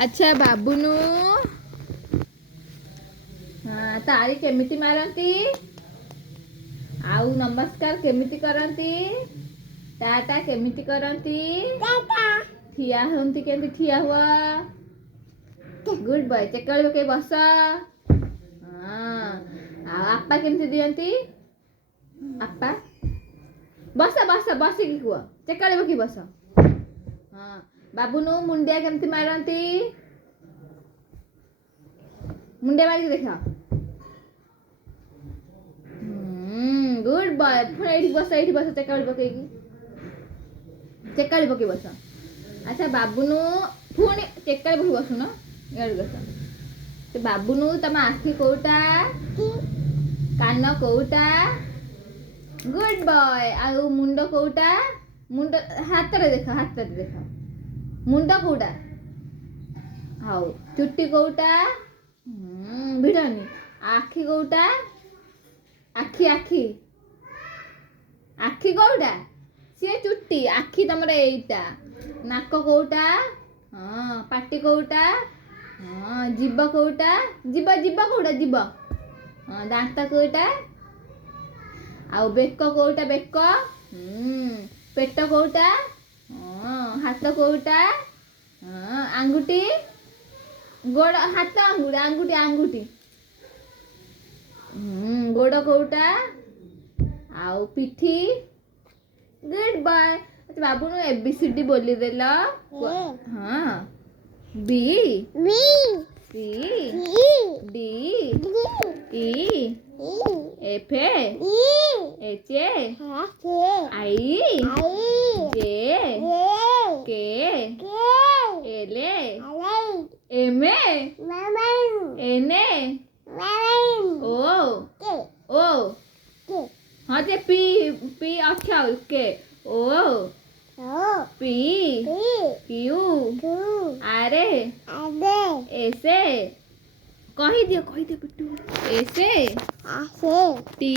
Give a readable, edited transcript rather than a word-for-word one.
अच्छा बाबुनु हाँ तारी केमिति मारती आउ नमस्कार केमिति करती टाटा केमिति करती ठिया होती केमिति ठिया हुआ गुड बॉय चेकड़ पके बस हाँ आपा केमिति दियंती आपा बस बस बसिकी कुह चेकड़ पके बस हाँ बाबुनु मुंडिया केमिति मारती मुंडिया मारिक देखा गुड बॉय पुणी ये बस चेकाड़ी पकईकी चेकाड़ी पकई बस अच्छा बाबुनु पुणी चेकाड़ी पकई बसुन बस बाबुनु तम आखि कोटा कान कोटा गुड बॉय आउ मुंड कोटा मुंड हाथ रे देख मुंड कोटा हाउ चुट्टी कोटा भिड़नी आखि कोटा आखि आखि आखि कोटा सी चुट्टी आखि तुम एटा नाक कोटा हाँ पाटी कोटा हाँ जीव कोटा जीव जीव कोटा जीव हाँ दांत कोटा आउ बेक कोटा बेक पेट कोटा हाँ हाथ कोटा हाँ आंगुठी गोड़ हाथ आंगुठी आंगुठी आंगुठी गोड़ कोटा आउ पिठी गुड बाय अच्छा बाबू नु एबीसीडी बोली देला हाँ B C D E F H I J K L M N O हाँ जे पी पी अच्छा K O P Q R S कही दियो बिट्टू एस टी